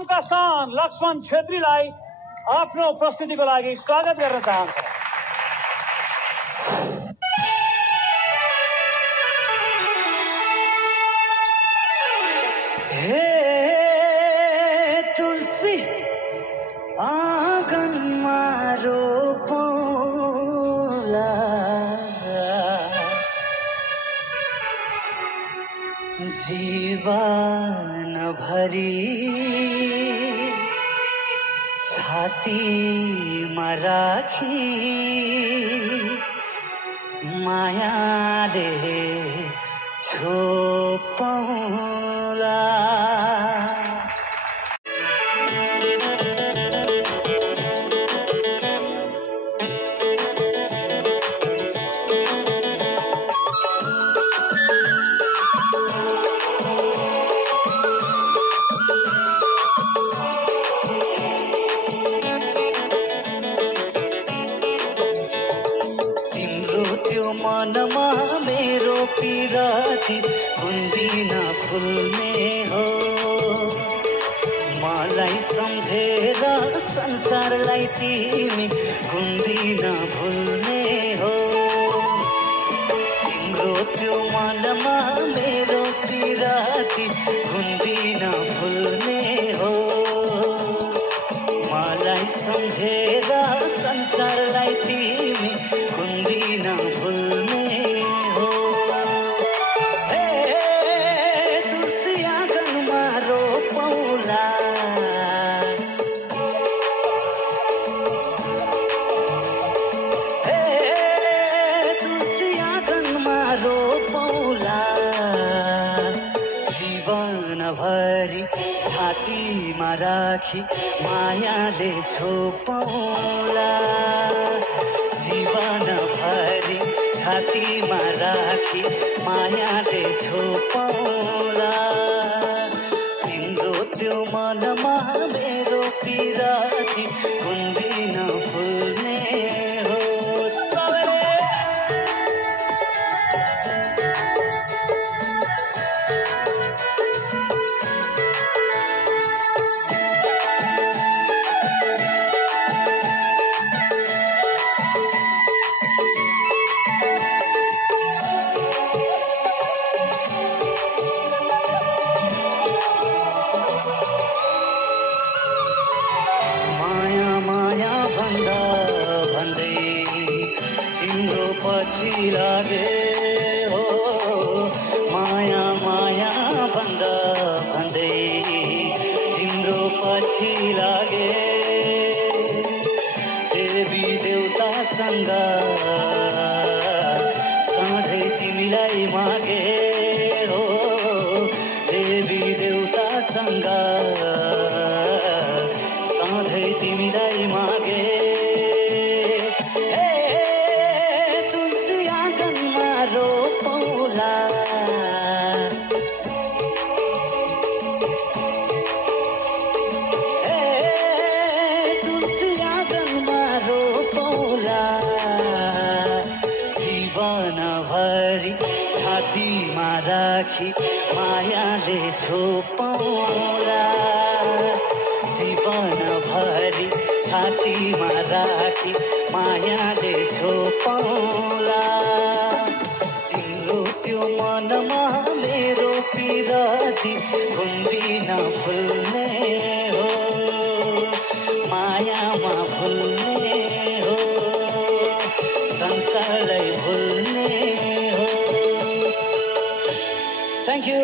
इलामका सान लक्ष्मण छेत्रीलाई आफ्नो प्रस्तुतिको लागि स्वागत गर्न चाहन्छु। जीवन भरी छातीमा राखी मायाले छोपौला। मनमा मेरो पिराती कुन्दिन फुल्ने हो, मलाई सम्झेर संसारलाई तिमी कुन्दिन भुल्ने हो। तिम्रो त्यो मनमा मेरो पिराती कुन्दिन भुल्ने हो, मलाई सम्झेर संसारलाई तिमी कुन्दिन भुल्ने हो। हे तुलसी आँगनमा रोपौला, हे तुलसी आँगनमा रोपौला। जीवनभरि छातीमा राखी मायाले छोपौला। जीवनभरि छातीमा राखी मायाले छोपौला। तिम्रो त्यो मनमा मेरो पिराती कुन्दिन फुल्ने हो। पछि लागे हो माया माया भन्दा भन्दै तिम्रो पछि लागे। देवी देवतासँग सधैँ तिमीलाई मागे हो, देवी देवतासँग सधैँ तिमीलाई मागे। रोपौला हे तुलसी आँगनमा रोपौला। जीवनभरि छातीमा राखी मायाले छोपौला। जीवनभरि छातीमा राखी मायाले छोपौला। त्यो मनमा मेरो पिराती कुन्दिन फुल्ने हो, मायामा भुल्ने हो, संसारलाई भुल्ने हो। Thank you.